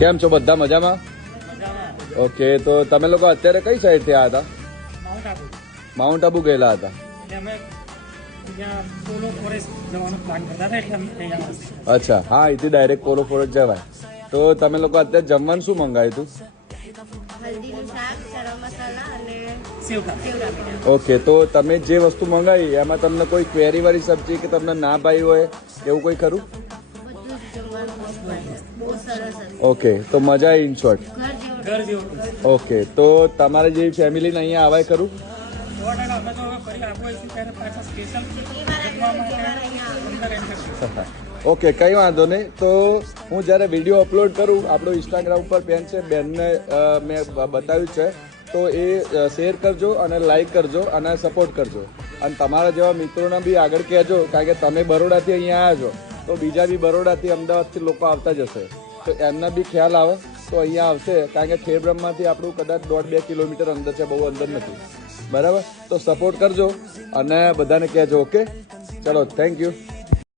કેમ છો બધા મજામાં? ઓકે, તો તમે લોકો અત્યારે કઈ સાઈડ થી આવ્યા હતા? માઉન્ટ આબુ ગયેલા હતા. અચ્છા, હા, અહીંથી ડાયરેક્ટ પોલો ફોરેસ્ટ જવાય. તો તમે લોકો અત્યારે જમવાનું શું મંગાવ્યું હતું? ઓકે, તો તમે જે વસ્તુ મંગાવી એમાં તમને કોઈ ક્વેરી વાળી સબ્જી કે તમને ના ભાઈ હોય એવું કોઈ ખરું? ઓકે, તો મજા આવી ઇન શોર્ટ. ઓકે, તો તમારે જેવી ફેમિલીને અહીંયા આવાય ખરું? ઓકે, કંઈ વાંધો નહીં. તો હું જ્યારે વિડીયો અપલોડ કરું આપણો ઇન્સ્ટાગ્રામ ઉપર બેન છે, બેનને મેં બતાવ્યું છે, તો એ શેર કરજો અને લાઈક કરજો અને સપોર્ટ કરજો. અને તમારા જેવા મિત્રોને બી આગળ કહેજો, કારણ કે તમે બરોડાથી અહીંયા આવ્યા છો તો બીજા બી બરોડાથી અમદાવાદથી લોકો આવતા જ હશે, તો એમના બી ખ્યાલ આવે તો અહીંયા આવશે. કારણ કે ખેડબ્રહ્માથી આપણું કદાચ 1.5-2 કિલોમીટર અંદર છે, બહુ અંદર નથી. બરાબર, તો સપોર્ટ કરજો અને બધાને કહેજો. ઓકે, ચલો, થેન્ક યુ.